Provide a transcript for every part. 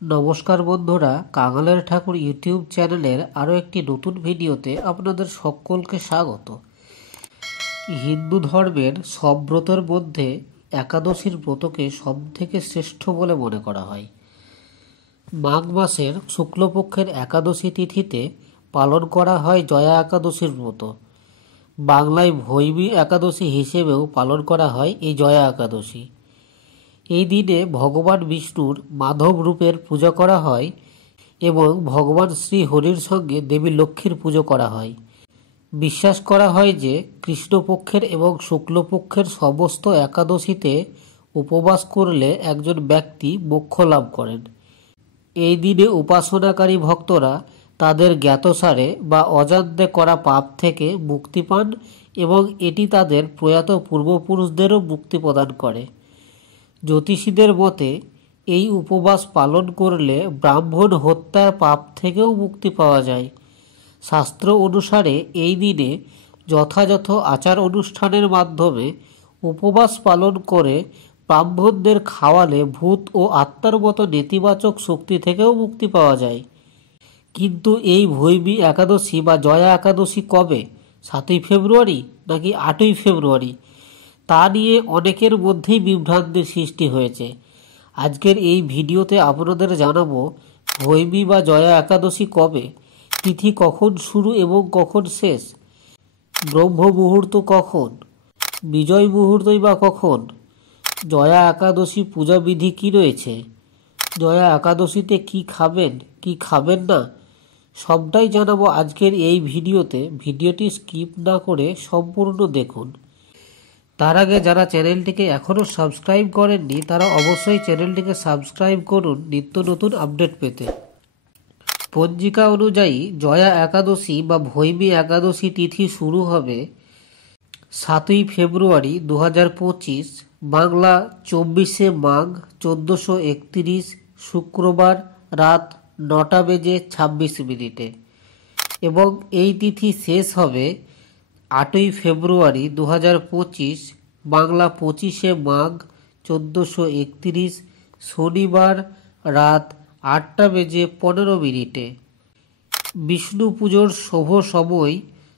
নমস্কার বন্ধুরা, কাঙালের ঠাকুর ইউটিউব চ্যানেলের আরও একটি নতুন ভিডিওতে আপনাদের সকলকে স্বাগত। হিন্দু ধর্মের সব ব্রতের মধ্যে একাদশীর ব্রতকে সবথেকে শ্রেষ্ঠ বলে মনে করা হয়। মাঘ মাসের শুক্লপক্ষের একাদশী তিথিতে পালন করা হয় জয়া একাদশীর ব্রত। বাংলায় ভৈমী একাদশী হিসেবেও পালন করা হয় এই জয়া একাদশী। এই দিনে ভগবান বিষ্ণুর মাধব রূপের পূজা করা হয় এবং ভগবান শ্রী হরির সঙ্গে দেবী লক্ষ্মীর পুজো করা হয়। বিশ্বাস করা হয় যে কৃষ্ণপক্ষের এবং শুক্লপক্ষের সমস্ত একাদশীতে উপবাস করলে একজন ব্যক্তি মোক্ষ লাভ করেন। এই দিনে উপাসনাকারী ভক্তরা তাদের জ্ঞাতসারে বা অজান্তে করা পাপ থেকে মুক্তি পান এবং এটি তাদের প্রয়াত পূর্বপুরুষদেরও মুক্তি প্রদান করে। জ্যোতিষীদের মতে এই উপবাস পালন করলে ব্রাহ্মণ হত্যার পাপ থেকেও মুক্তি পাওয়া যায়। শাস্ত্র অনুসারে এই দিনে যথাযথ আচার অনুষ্ঠানের মাধ্যমে উপবাস পালন করে ব্রাহ্মণদের খাওয়ালে ভূত ও আত্মার মতো নেতিবাচক শক্তি থেকেও মুক্তি পাওয়া যায়। কিন্তু এই ভৈমী একাদশী বা জয়া একাদশী কবে, 7ই ফেব্রুয়ারি নাকি 8ই ফেব্রুয়ারি, তা নিয়ে অনেকের মধ্যেই বিভ্রান্তির সৃষ্টি হয়েছে। আজকের এই ভিডিওতে আপনাদের জানাবো ভৈমী বা জয়া একাদশী কবে, তিথি কখন শুরু এবং কখন শেষ, ব্রহ্ম মুহূর্ত কখন, বিজয় মুহূর্তই বা কখন, জয়া একাদশী পূজাবিধি কী রয়েছে, জয়া একাদশীতে কি খাবেন কি খাবেন না, সবটাই জানাবো আজকের এই ভিডিওতে। ভিডিওটি স্কিপ না করে সম্পূর্ণ দেখুন। তার আগে যারা চ্যানেলটিকে এখনও সাবস্ক্রাইব করেননি তারা অবশ্যই চ্যানেলটিকে সাবস্ক্রাইব করুন নিত্য নতুন আপডেট পেতে। পঞ্জিকা অনুযায়ী জয়া একাদশী বা ভৈমী একাদশী তিথি শুরু হবে 7ই ফেব্রুয়ারি 2025, বাংলা 24শে মাঘ 1431, শুক্রবার রাত 9:26 এবং এই তিথি শেষ হবে 8ই ফেব্রুয়ারি 2025, বাংলা 25শে মাঘ 1431, শনিবার রাত 8:15। বিষ্ণু পুজোর শুভ সময়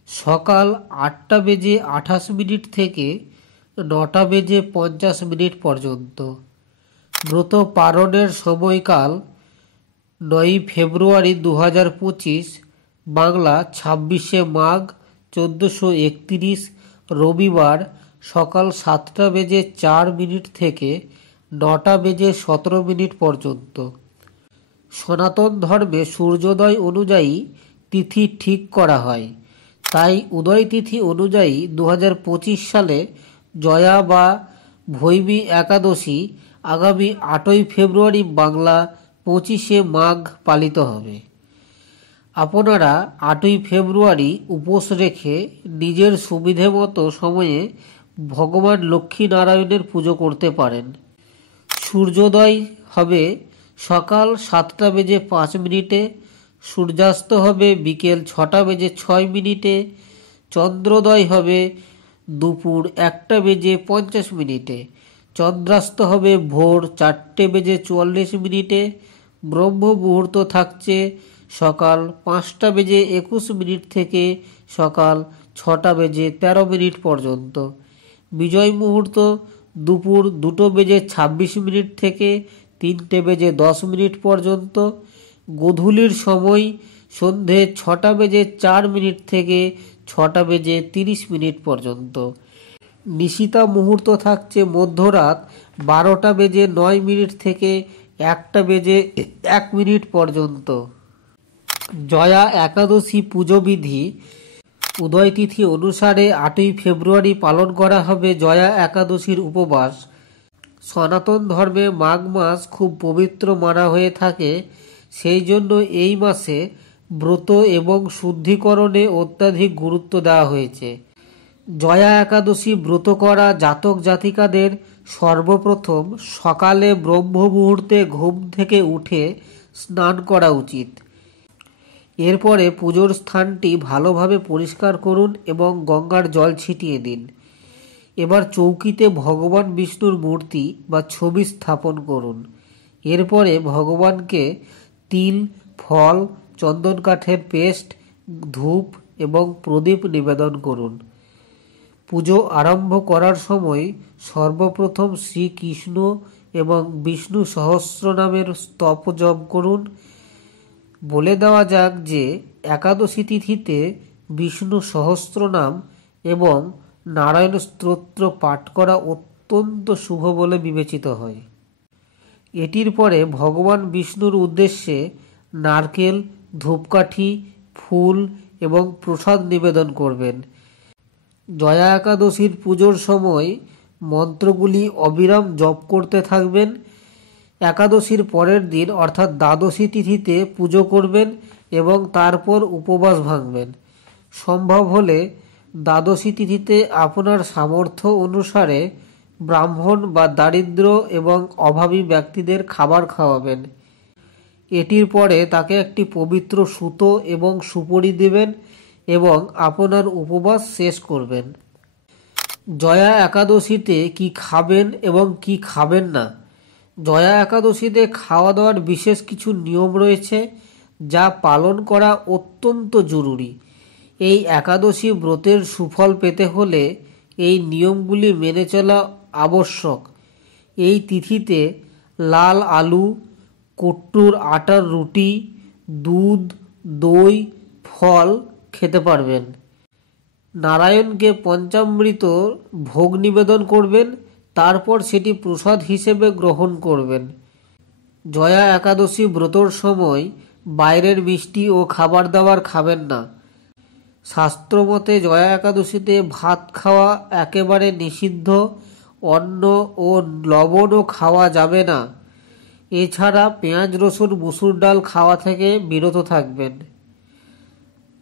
সকাল 8:28 থেকে 9:50 পর্যন্ত। ব্রত পালনের সময়কাল 9ই ফেব্রুয়ারি 2025, বাংলা 26শে মাঘ 1431, রবিবার সকাল 7:04 থেকে 9:17 পর্যন্ত। সনাতন ধর্মে সূর্যোদয় অনুযায়ী তিথি ঠিক করা হয়, তাই উদয় তিথি অনুযায়ী 2025 সালে জয়া বা ভৈমী একাদশী আগামী 8ই ফেব্রুয়ারি, বাংলা 25শে মাঘ পালিত হবে। আপনারা 8ই ফেব্রুয়ারি উপোস রেখে নিজের সুবিধে মতো সময়ে ভগবান লক্ষ্মীনারায়ণের পুজো করতে পারেন। সূর্যোদয় হবে সকাল 7:05, সূর্যাস্ত হবে বিকেল 6:06, চন্দ্রোদয় হবে দুপুর 1:50, চন্দ্রাস্ত হবে ভোর 4:44, ব্রহ্ম মুহূর্ত থাকছে সকাল 5:21 থেকে সকাল 6:13 পর্যন্ত। বিজয় মুহূর্ত দুপুর 2:26 থেকে 3:10 পর্যন্ত। গোধূলির সময় সন্ধে 6:04 থেকে 6:30 পর্যন্ত। নিশিতা মুহূর্ত থাকছে মধ্যরাত 12:09 থেকে 1:01 পর্যন্ত। জয়া একাদশী পুজোবিধি উদয় তিথি অনুসারে 8ই ফেব্রুয়ারি পালন করা হবে জয়া একাদশীর উপবাস। সনাতন ধর্মে মাঘ মাস খুব পবিত্র মানা হয়ে থাকে, সেই জন্য এই মাসে ব্রত এবং শুদ্ধিকরণে অত্যাধিক গুরুত্ব দেওয়া হয়েছে। জয়া একাদশী ব্রত করা জাতক জাতিকাদের সর্বপ্রথম সকালে ব্রহ্ম মুহূর্তে ঘুম থেকে উঠে স্নান করা উচিত। এরপরে পুজোর স্থানটি ভালোভাবে পরিষ্কার করুন এবং গঙ্গার জল ছিটিয়ে দিন। এবার চৌকিতে ভগবান বিষ্ণুর মূর্তি বা ছবি স্থাপন করুন। এরপরে ভগবানকে তিল, ফল, চন্দন কাঠের পেস্ট, ধূপ এবং প্রদীপ নিবেদন করুন। পুজো আরম্ভ করার সময় সর্বপ্রথম শ্রীকৃষ্ণ এবং বিষ্ণু সহস্রনামের স্তব জপ করুন। বলে দেওয়া যাক যে একাদশী তিথিতে বিষ্ণু সহস্রনাম এবং নারায়ণ স্তোত্র পাঠ করা অত্যন্ত শুভ বলে বিবেচিত হয়। এটির পরে ভগবান বিষ্ণুর উদ্দেশ্যে নারকেল, ধূপকাঠি, ফুল এবং প্রসাদ নিবেদন করবেন। জয়া একাদশীর পুজোর সময় মন্ত্রগুলি অবিরাম জপ করতে থাকবেন। একাদশীর পরের দিন অর্থাৎ দ্বাদশী তিথিতে পুজো করবেন এবং তারপর উপবাস ভাঙবেন। সম্ভব হলে দ্বাদশী তিথিতে আপনার সামর্থ্য অনুসারে ব্রাহ্মণ বা দারিদ্র এবং অভাবী ব্যক্তিদের খাবার খাওয়াবেন। এটির পরে তাকে একটি পবিত্র সুতো এবং সুপরি দেবেন এবং আপনার উপবাস শেষ করবেন। জয়া একাদশীতে কি খাবেন এবং কি খাবেন না। জয়া একাদশীতে খাওয়া দাওয়ার বিশেষ কিছু নিয়ম রয়েছে যা পালন করা অত্যন্ত জরুরি। এই একাদশী ব্রতের সুফল পেতে হলে এই নিয়মগুলি মেনে চলা আবশ্যক। এই তিথিতে লাল আলু, কট্টুর আটার রুটি, দুধ, দই, ফল খেতে পারবেন। নারায়ণকে পঞ্চামৃত ভোগ নিবেদন করবেন, তারপর সেটি প্রসাদ হিসেবে গ্রহণ করবেন। জয়া একাদশী ব্রতর সময় বাইরের মিষ্টি ও খাবার দাবার খাবেন না। শাস্ত্রমতে জয়া একাদশীতে ভাত খাওয়া একেবারে নিষিদ্ধ, অন্ন ও লবণও খাওয়া যাবে না। এছাড়া পেঁয়াজ, রসুন, মুসুর ডাল খাওয়া থেকে বিরত থাকবেন।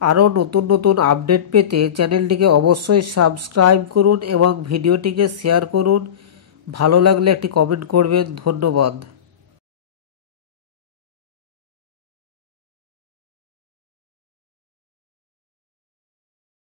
আরও নতুন নতুন আপডেট পেতে চ্যানেলটিকে অবশ্যই সাবস্ক্রাইব করুন এবং ভিডিওটিকে শেয়ার করুন। ভালো লাগলে একটি কমেন্ট করবেন। ধন্যবাদ।